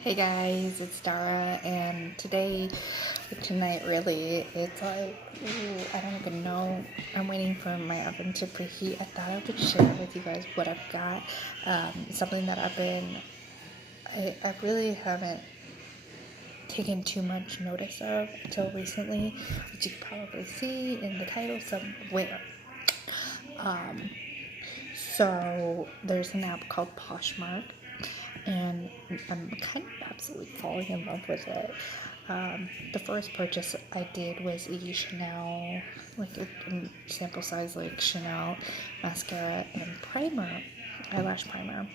Hey guys, it's Dara, and tonight really, it's like, I don't even know. I'm waiting for my oven to preheat. I thought I would share with you guys what I've got. Something that I really haven't taken too much notice of until recently, which you can probably see in the title somewhere. So there's an app called Poshmark, and I'm kind of absolutely falling in love with it. The first purchase I did was a Chanel, like a sample size, like Chanel mascara and primer, eyelash primer.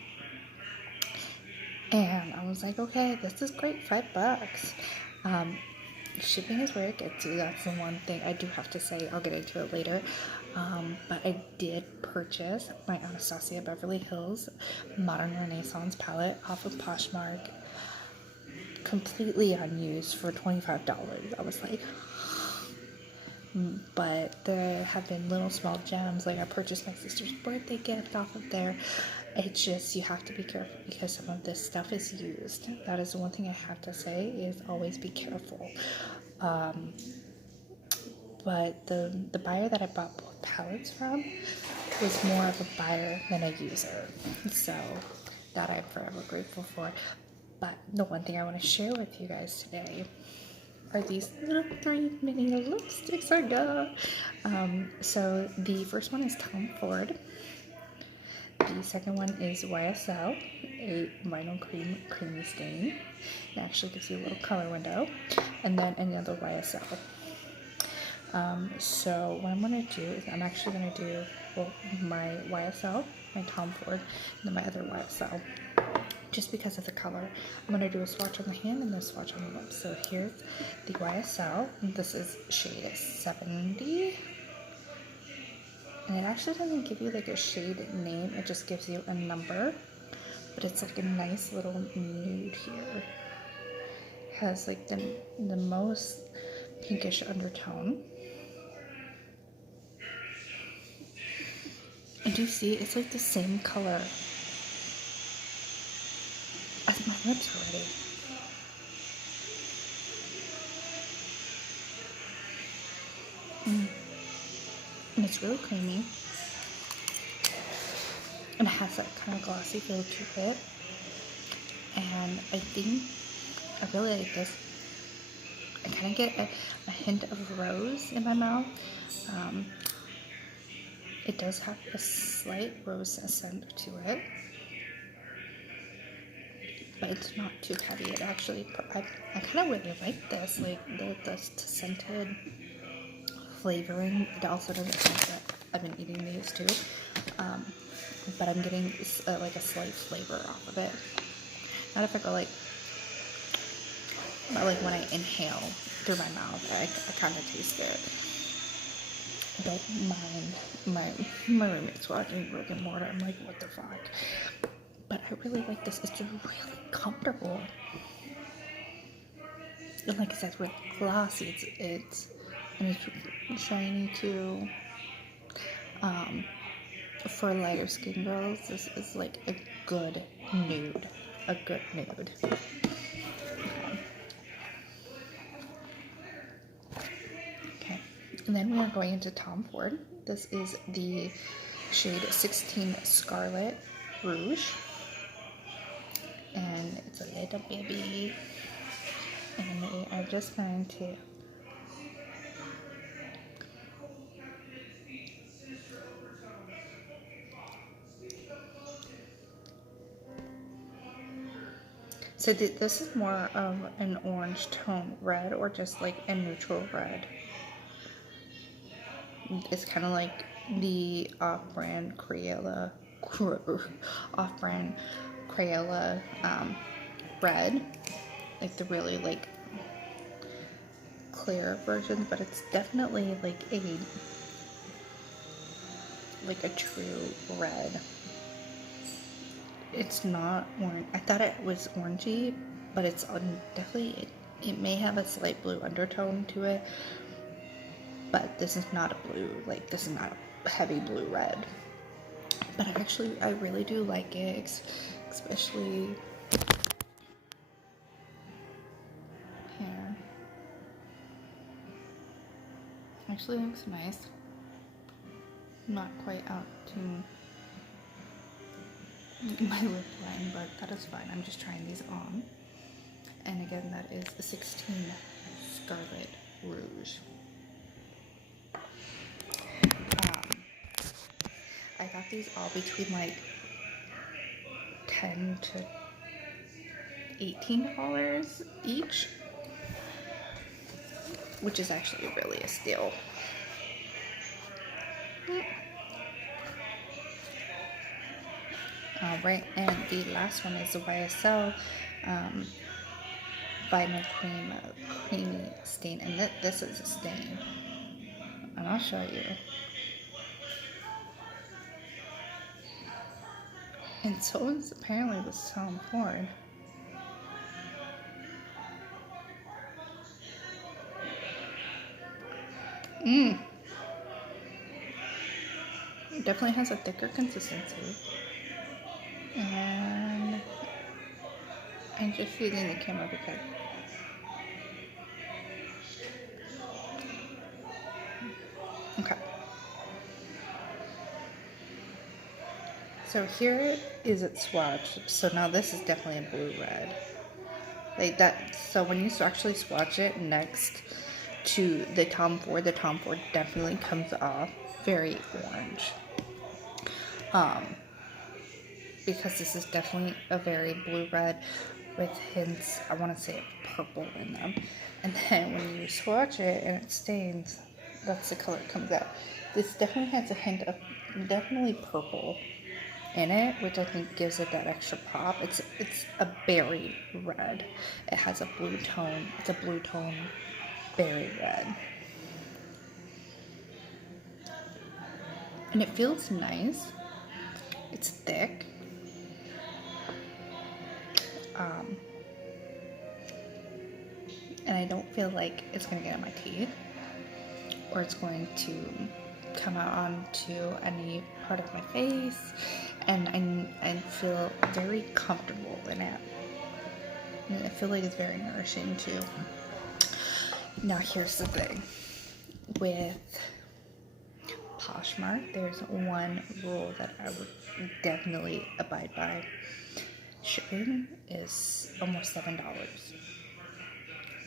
And I was like, okay, this is great, $5. Shipping is where it gets you. That's the one thing I do have to say. I'll get into it later. But I did purchase my Anastasia Beverly Hills Modern Renaissance palette off of Poshmark, completely unused, for $25. I was like, but there have been little small gems. Like I purchased my sister's birthday gift off of there. It's just, you have to be careful because some of this stuff is used. That is the one thing I have to say, is always be careful. But the buyer that I bought both palettes from was more of a buyer than a user. So that I'm forever grateful for. But the one thing I want to share with you guys today are these little 3 mini lipsticks I got. So the first one is Tom Ford. The second one is YSL, a vinyl creamy stain. It actually gives you a little color window. And then another YSL. So what I'm going to do is I'm actually going to do my YSL, my Tom Ford, and then my other YSL. Just because of the color. I'm going to do a swatch on the hand and then a swatch on the lips. So here's the YSL. This is shade 70. And it actually doesn't give you like a shade name. It just gives you a number. But it's like a nice little nude here. It has like the most pinkish undertone. And do you see? It's like the same color as my lips already. And it's really creamy. And it has that kind of glossy feel to it. And I think I really like this. I kind of get a hint of rose in my mouth. It does have a slight rose scent to it. But it's not too heavy. It actually, I kind of really like this. Like the scented flavoring. It also doesn't taste that I've been eating these too. But I'm getting like a slight flavor off of it. Not if I go like when I inhale through my mouth, I kind of taste it. Don't mind my roommate's watching Rick and Morty. I'm like, what the fuck? But I really like this. It's really comfortable. And like I said, with glossy, it's shiny too. For lighter skin girls, this is like a good nude. Okay. And then we are going into Tom Ford. This is the shade 16 Scarlet Rouge. And it's a little baby. And we are just going to so this is more of an orange tone red, or just like a neutral red. It's kind of like the off-brand Crayola red, like the really like clear version, but it's definitely like a true red. It's not orange. I thought it was orangey, but it's definitely, it may have a slight blue undertone to it, but this is not a blue, like this is not a heavy blue red. But I really do like it, especially Actually looks nice. Not quite out to my lip line, but that is fine. I'm just trying these on. And again, that is a 16 Scarlet Rouge. I got these all between like $10 to $18 each, which is actually really a steal. Alright, and the last one is the YSL Vinyl Cream Creamy Stain, and this is a stain, and I'll show you. And so is apparently was so important. It definitely has a thicker consistency. And I'm just feeding the camera because okay. So here is its swatch. So now this is definitely a blue red. Like that. So when you actually swatch it next to the Tom Ford definitely comes off very orange. Because this is definitely a very blue red with hints, I want to say, purple in them. And then when you swatch it and it stains, that's the color it comes out. This definitely has a hint of definitely purple in it, which I think gives it that extra pop. It's a berry red. It has a blue tone. It's a blue tone berry red. And it feels nice. It's thick. And I don't feel like it's going to get in my teeth or it's going to come out onto any part of my face, and I feel very comfortable in it. And I feel like it's very nourishing too. Now here's the thing. With Poshmark, there's one rule that I would definitely abide by. Shipping is almost $7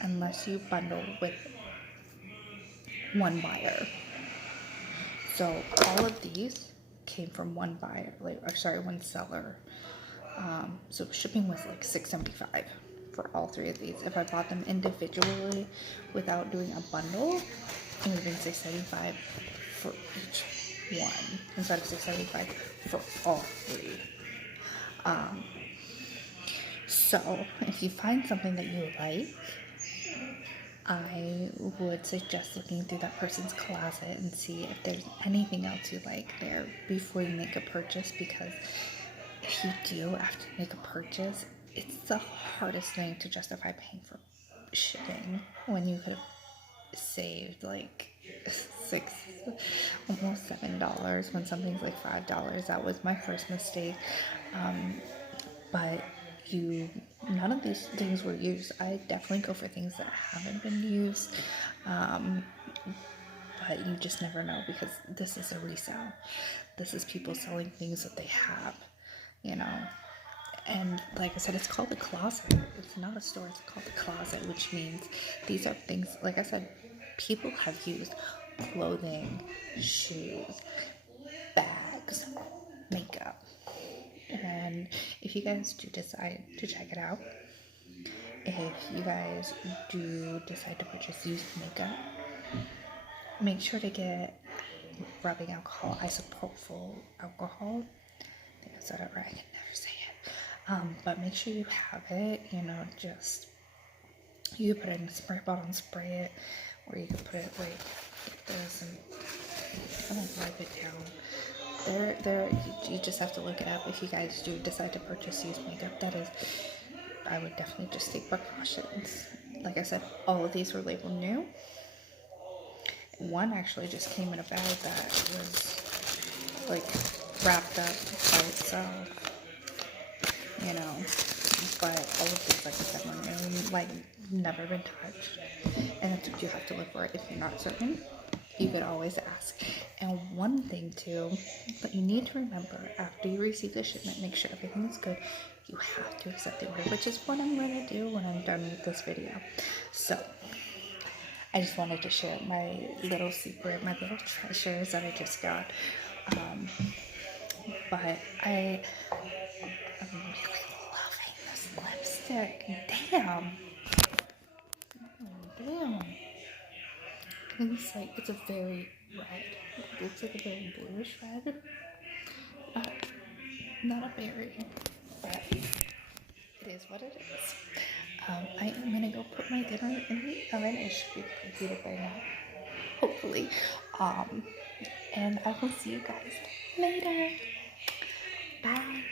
unless you bundle with one buyer. So all of these came from one buyer, one seller. So shipping was like $6.75 for all three of these. If I bought them individually without doing a bundle, it would have been $6.75 for each one instead of $6.75 for all three. So if you find something that you like, I would suggest looking through that person's closet and see if there's anything else you like there before you make a purchase, because if you do have to make a purchase, it's the hardest thing to justify paying for shipping when you could have saved like almost $7 when something's like $5. That was my first mistake. But none of these things were used. I definitely go for things that haven't been used, but you just never know, because this is a resale. This is people selling things that they have, and like I said, it's called the closet. It's not a store, it's called the closet, which means these are things, like I said, people have used: clothing, shoes, bags, makeup. And if you guys do decide to check it out, if you guys do decide to purchase used makeup, make sure to get rubbing alcohol, isopropyl alcohol. I think I said it right, I can never say it. But make sure you have it, you put it in a spray bottle and spray it, or you can put it like this and I don't wipe it down. You just have to look it up if you guys do decide to purchase used makeup. I would definitely just take precautions. Like I said, all of these were labeled new. One actually just came in a bag that was like wrapped up by itself, but all of these, like I said, were new, like never been touched, and that's what you have to look for if you're not certain. you could always ask. And one thing too, but you need to remember after you receive the shipment, make sure everything is good. You have to accept the order, which is what I'm going to do when I'm done with this video. So I just wanted to share my little secret, my little treasures that I just got. But I'm really loving this lipstick. Damn. Damn. And it's a very red. It looks like a very bluish red. Not a berry, but it is what it is. I am gonna go put my dinner in the oven. It should be preheated by now, hopefully. And I will see you guys later. Bye.